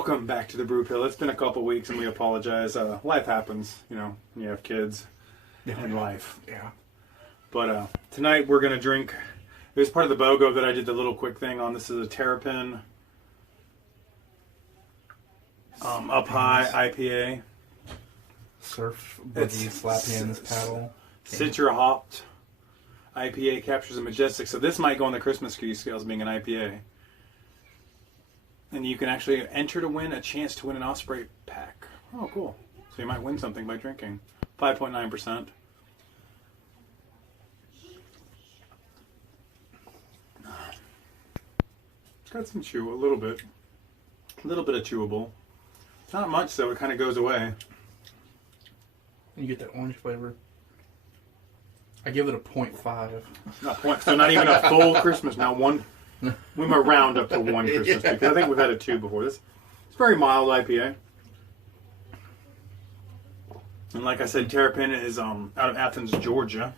Welcome back to the Brew Pill. It's been a couple weeks and we apologize. Life happens, when you have kids and life. Yeah. But tonight we're going to drink, it was part of the BOGO that I did the little quick thing on. This is a Terrapin Up High IPA. Surf, boogie, slap hands, paddle. Citra hopped IPA, captures a majestic. So this might go on the Christmas tree scales being an IPA. And you can actually enter to win a chance to win an Osprey pack. Oh, cool. So you might win something by drinking. 5.9%. It's got some chew, a little bit. A little bit of chewable. Not much, though. It kind of goes away. You get that orange flavor. I give it a 0.5. So not even a full Christmas. Now one. We might round up to one Christmas tree, because I think we've had a 2 before. It's very mild IPA. And like I said, Terrapin is out of Athens, Georgia.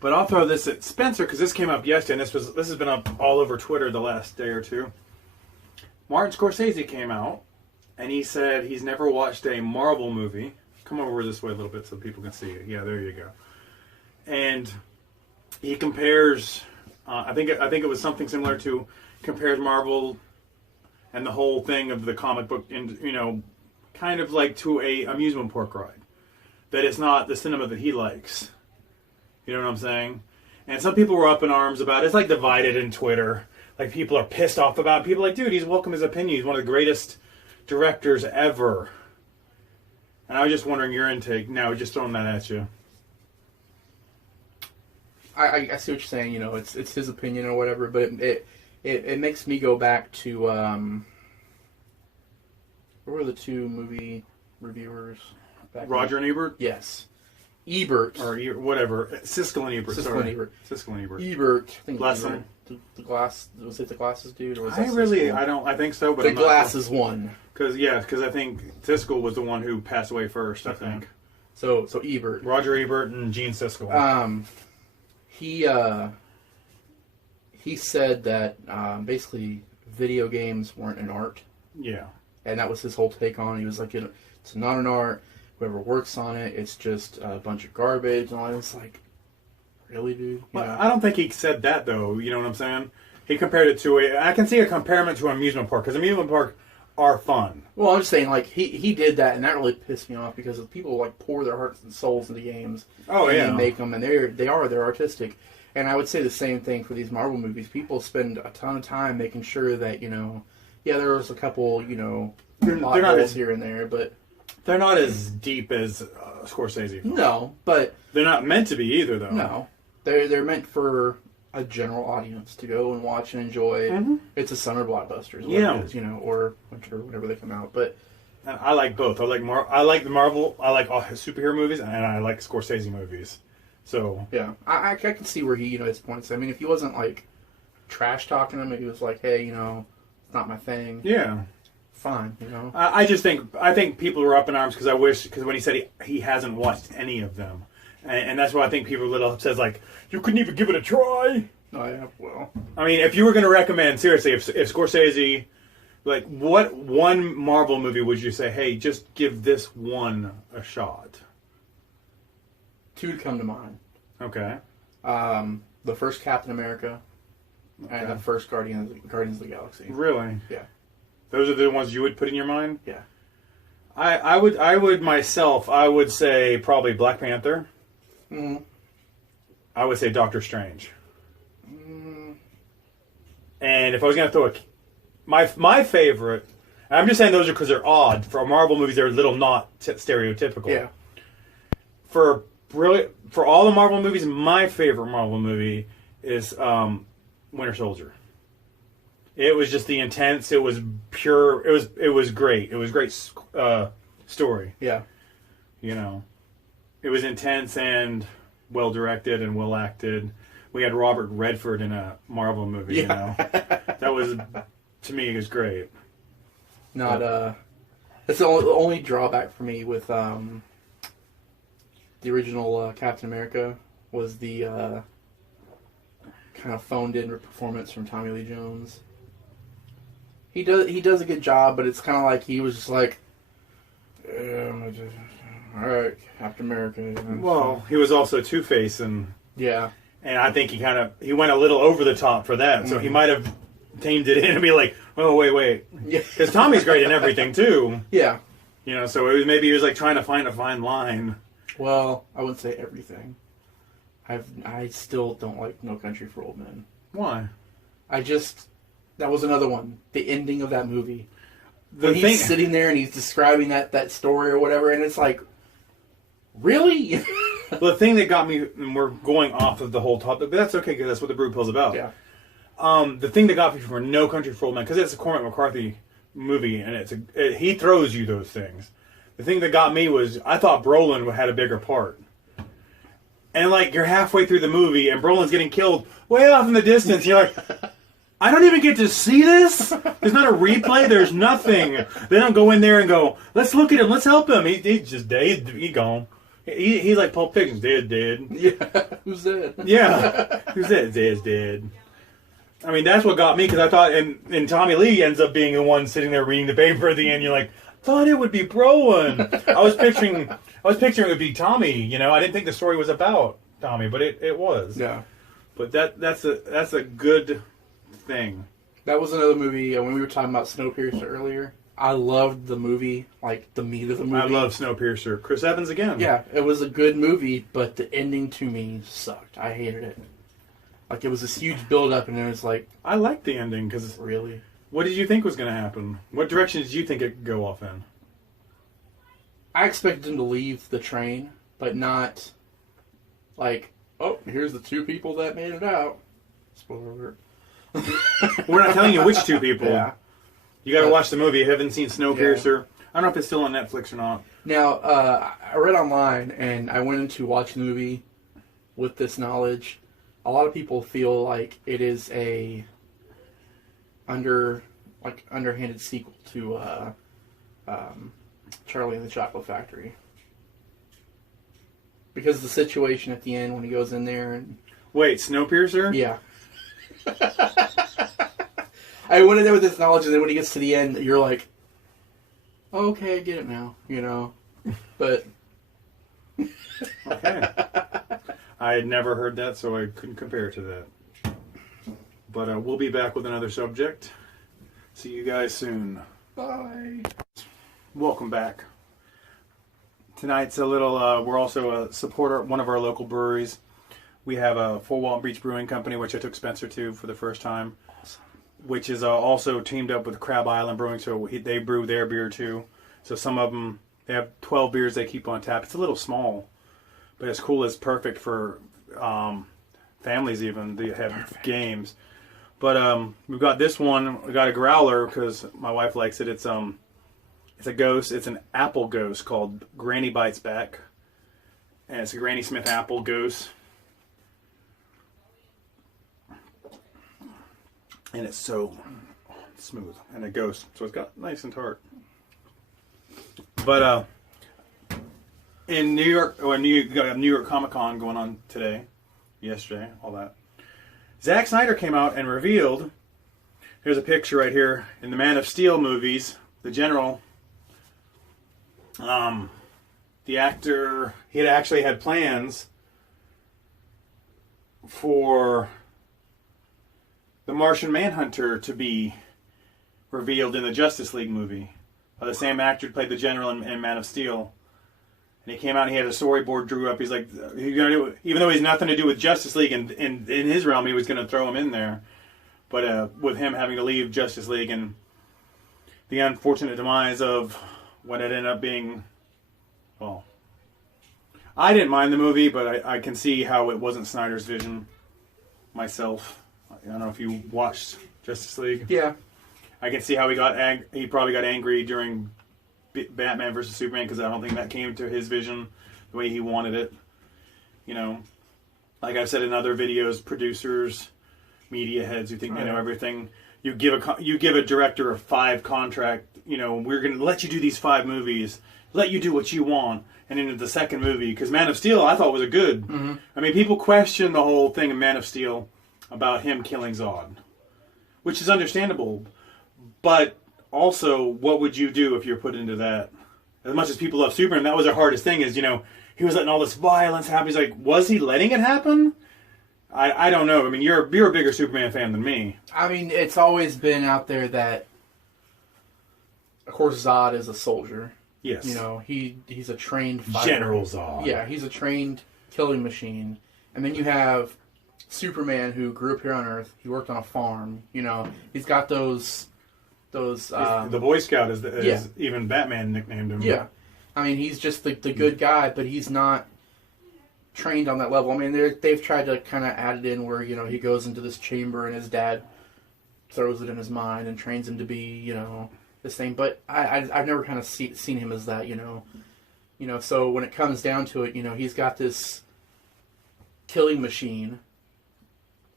But I'll throw this at Spencer, because this came up yesterday, and this has been up all over Twitter the last day or two. Martin Scorsese came out, and he said he's never watched a Marvel movie. Come over this way a little bit so people can see it. Yeah, there you go. And he compares... I think it was something similar to compares Marvel and the whole thing of the comic book, kind of like to a amusement park ride. That it's not the cinema that he likes. You know what I'm saying? And some people were up in arms about it. It's like divided in Twitter. Like people are pissed off about it. People are like, dude, he's welcome his opinion. He's one of the greatest directors ever. And I was just wondering your intake. Now, just throwing that at you. I see what you're saying. It's his opinion or whatever, but it makes me go back to what were the two movie reviewers? Roger and Ebert? Yes, Ebert or whatever. Siskel and Ebert. Siskel and Ebert. Siskel and Ebert. Ebert. I think Bless Ebert. him. The glass. Was it the glasses dude? Or was I think so. But the glasses one. Because I think Siskel was the one who passed away first. I think. So Ebert. Roger Ebert and Gene Siskel. He said that basically video games weren't an art. Yeah. And that was his whole take on it. He was like, it's not an art. Whoever works on it, it's just a bunch of garbage. And all that. It's like, really, dude? Well, I don't think he said that, though. You know what I'm saying? He compared it to I can see a comparison to an amusement park, because amusement park are fun. Well, I'm just saying, like, he did that, and that really pissed me off, because people, like, pour their hearts and souls into games. Oh, and yeah. They make them, and they're artistic. And I would say the same thing for these Marvel movies. People spend a ton of time making sure that, there was a couple, they're not as here and there, but... They're not as deep as Scorsese. No, but... They're not meant to be either, though. No. They're meant for a general audience to go and watch and enjoy. Mm-hmm. It's a summer blockbuster, is what it is, or winter, whenever they come out. But I like both. I like the Marvel. I like all his superhero movies, and I like Scorsese movies. So yeah, I can see where he his points. I mean, if he wasn't like trash talking him, if he was like, hey, it's not my thing. Yeah. Fine, I think people were up in arms because when he said he hasn't watched any of them. And that's why I think people are a little upset. Like, you couldn't even give it a try. Oh, yeah, well. I mean, if you were going to recommend, seriously, if Scorsese, like, what one Marvel movie would you say, hey, just give this one a shot? 2 come to mind. Okay. The first Captain America and the first Guardians of the Galaxy. Really? Yeah. Those are the ones you would put in your mind? Yeah. I would myself, I would say probably Black Panther. Mm-hmm. I would say Doctor Strange. And if I was going to throw my favorite, I'm just saying those are because they're odd. For Marvel movies, they're a little not stereotypical. Yeah. For all the Marvel movies, my favorite Marvel movie is Winter Soldier. It was just the intense. It was pure. It was great. It was a great story. Yeah. It was intense and well directed and well acted. We had Robert Redford in a Marvel movie. Yeah. That was, to me, it was great. That's the only drawback for me with the original Captain America was the kind of phoned in performance from Tommy Lee Jones. He does a good job, but it's kind of like he was just like, all right, Captain America. Well, he was also Two-Face, and I think he went a little over the top for that, so he might have tamed it in and be like, oh, wait. Because Tommy's great in everything, too. Yeah. So maybe he was like trying to find a fine line. Well, I wouldn't say everything. I still don't like No Country for Old Men. Why? That was another one. The ending of that movie. When he's sitting there and he's describing that story or whatever, and it's like, really? The thing that got me, and we're going off of the whole topic, but that's okay because that's what the Brew Pill's about. Yeah. The thing that got me for No Country for Old Men, because it's a Cormac McCarthy movie, and he throws you those things. The thing that got me was I thought Brolin had a bigger part. And like you're halfway through the movie and Brolin's getting killed way off in the distance. You're like, I don't even get to see this? There's not a replay. There's nothing. They don't go in there and go, let's look at him. Let's help him. He's just dead. He's gone. He's like Pulp Fiction's dead. Yeah. Who's dead? Yeah. Who's dead? Dead. I mean, that's what got me because I thought, and Tommy Lee ends up being the one sitting there reading the paper at the end. You're like, thought it would be Brolin. I was picturing it would be Tommy. I didn't think the story was about Tommy, but it was. Yeah. But that's a good thing. That was another movie when we were talking about Snowpiercer earlier. I loved the movie, like the meat of the movie. I love Snowpiercer. Chris Evans again. Yeah, it was a good movie, but the ending to me sucked. I hated it. Like it was this huge build up, and then it's like, I liked the ending because really. What did you think was going to happen? What direction did you think it could go off in? I expected him to leave the train, but not like, oh, here's the two people that made it out. Spoiler alert. We're not telling you which two people. Yeah. You got to watch the movie. You haven't seen Snowpiercer. Yeah. I don't know if it's still on Netflix or not. Now, I read online, and I went into watching the movie with this knowledge. A lot of people feel like it is a underhanded sequel to Charlie and the Chocolate Factory, because the situation at the end when he goes in there and Snowpiercer? Yeah. I went in there with this knowledge, and then when he gets to the end, you're like, oh, okay, I get it now, But okay, I had never heard that, so I couldn't compare it to that. But we'll be back with another subject. See you guys soon. Bye. Welcome back. Tonight's a little, we're also a supporter, one of our local breweries. We have a Fort Walton Beach Brewing Company, which I took Spencer to for the first time, which is also teamed up with Crab Island Brewing, so they brew their beer too. So some of them, they have 12 beers they keep on tap. It's a little small, but it's cool. It's perfect for families even. They have games. But we've got this one. We got a growler because my wife likes it. It's a ghost. It's an apple ghost called Granny Bites Back, and it's a Granny Smith apple ghost, and it's so smooth and a ghost. So it's got nice and tart. But in New York, got a New York Comic Con going on yesterday, all that. Zack Snyder came out and revealed, here's a picture right here, in the Man of Steel movies, the general, the actor, he had actually had plans for the Martian Manhunter to be revealed in the Justice League movie. The same actor who played the general in Man of Steel. And he came out and he had a storyboard drew up. He's like, even though he's nothing to do with Justice League and in his realm, he was going to throw him in there. But with him having to leave Justice League and the unfortunate demise of what it ended up being, well, I didn't mind the movie, but I can see how it wasn't Snyder's vision myself. I don't know if you watched Justice League. Yeah. I can see how he probably got angry during Batman vs. Superman, because I don't think that came to his vision the way he wanted it. Like I've said in other videos, producers, media heads who think they know everything. You give a director a 5 contract. We're going to let you do these 5 movies, let you do what you want, and into the second movie, because Man of Steel I thought was a good. Mm-hmm. I mean, people question the whole thing in Man of Steel about him killing Zod, which is understandable. But also, what would you do if you're put into that? As much as people love Superman, that was their hardest thing is, he was letting all this violence happen. He's like, was he letting it happen? I don't know. I mean, you're a bigger Superman fan than me. I mean, it's always been out there that, of course, Zod is a soldier. Yes. He's a trained fighter. General Zod. Yeah, he's a trained killing machine. And then you have Superman, who grew up here on Earth. He worked on a farm. He's got those. The Boy Scout is even Batman nicknamed him. Yeah, I mean he's just the good guy, but he's not trained on that level. I mean they've tried to kind of add it in where he goes into this chamber and his dad throws it in his mind and trains him to be this thing. But I've never kind of seen him as that. So when it comes down to it, he's got this killing machine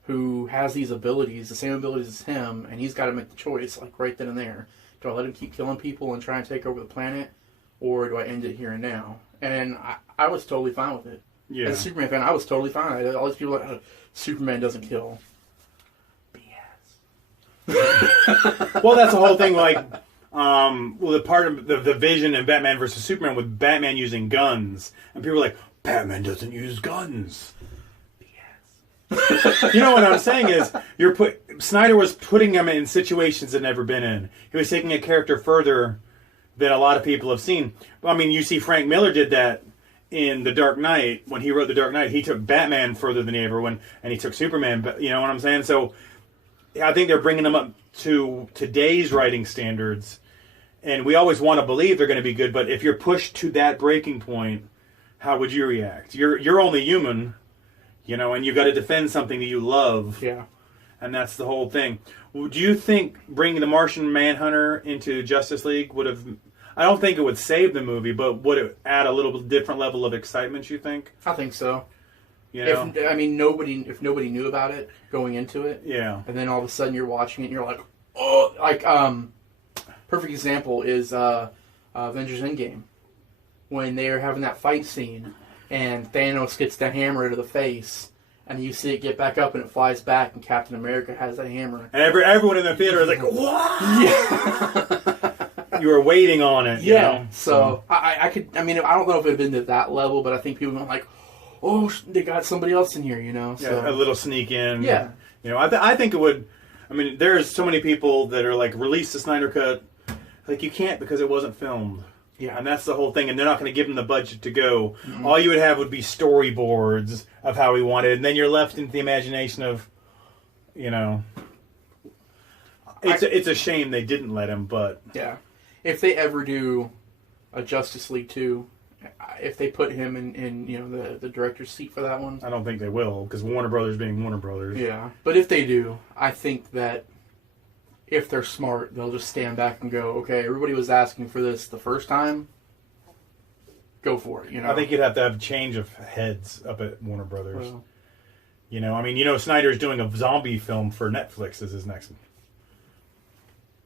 who has these abilities, the same abilities as him, and he's got to make the choice, like right then and there. Do I let him keep killing people and try and take over the planet, or do I end it here and now? And I was totally fine with it. Yeah. As a Superman fan, I was totally fine. All these people are like, Superman doesn't kill. BS. Well, that's the whole thing, like, the part of the vision in Batman versus Superman with Batman using guns, and people are like, Batman doesn't use guns. You know what I'm saying is, Snyder was putting him in situations that never been in. He was taking a character further than a lot of people have seen. I mean, you see Frank Miller did that in The Dark Knight. When he wrote The Dark Knight, he took Batman further than he ever went, and he took Superman. But you know what I'm saying? So I think they're bringing them up to today's writing standards, and we always want to believe they're going to be good. But if you're pushed to that breaking point, how would you react? You're only human. And you got to defend something that you love. Yeah. And that's the whole thing. Do you think bringing the Martian Manhunter into Justice League would have... I don't think it would save the movie, but would it add a little different level of excitement, you think? I think so. Nobody... If nobody knew about it going into it. Yeah. And then all of a sudden you're watching it and you're like, oh... perfect example is Avengers Endgame. When they're having that fight scene... And Thanos gets the hammer to the face, and you see it get back up, and it flies back, and Captain America has that hammer. And everyone in the theater is like, what? Yeah. You were waiting on it. Yeah. So, I don't know if it had been to that level, but I think people were like, oh, they got somebody else in here, So. Yeah, a little sneak in. Yeah. I think it would... I mean, there's so many people that are like, release the Snyder Cut. Like, you can't because it wasn't filmed. Yeah. And that's the whole thing, and they're not going to give him the budget to go. Mm-hmm. All you would have would be storyboards of how he wanted, and then you're left into the imagination of, It's a shame they didn't let him, but... Yeah. If they ever do a Justice League 2, if they put him in the director's seat for that one... I don't think they will, because Warner Brothers being Warner Brothers. Yeah. But if they do, I think that... If they're smart, they'll just stand back and go, okay, everybody was asking for this the first time. Go for it, I think you'd have to have a change of heads up at Warner Brothers. Well, Snyder's doing a zombie film for Netflix as his next one.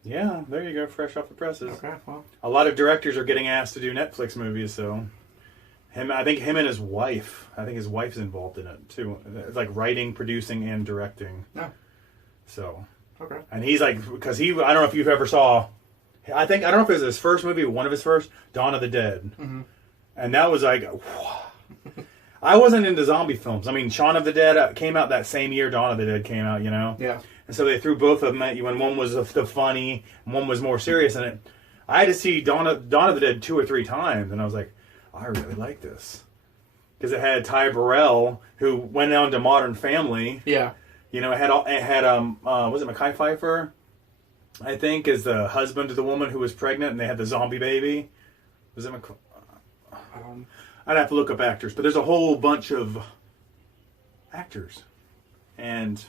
Yeah, there you go, fresh off the presses. Okay, well. A lot of directors are getting asked to do Netflix movies, so... I think him and his wife, his wife's involved in it, too. It's like writing, producing, and directing. Yeah. So... Okay. And he's like, because I don't know if you've ever saw, I don't know if it was his first movie or one of his first, Dawn of the Dead. Mm-hmm. And that was like, I wasn't into zombie films. I mean, Shaun of the Dead came out that same year Dawn of the Dead came out, Yeah. And so they threw both of them at you, and one was the funny, and one was more serious. And I had to see Dawn of the Dead 2 or 3 times, and I was like, I really like this. Because it had Ty Burrell, who went on to Modern Family. Yeah. It had was it Mekhi Phifer? I think is the husband of the woman who was pregnant, and they had the zombie baby. Was it I'd have to look up actors, but there's a whole bunch of actors, and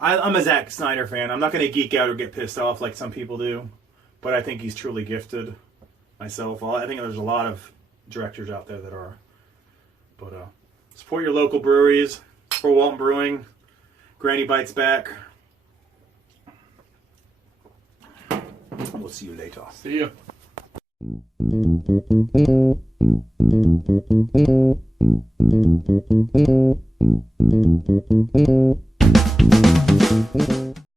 I'm a Zack Snyder fan. I'm not going to geek out or get pissed off like some people do, but I think he's truly gifted. Myself, I think there's a lot of directors out there that are. But support your local breweries. For Walton Brewing, Granny Bites back. We'll see you later. See ya.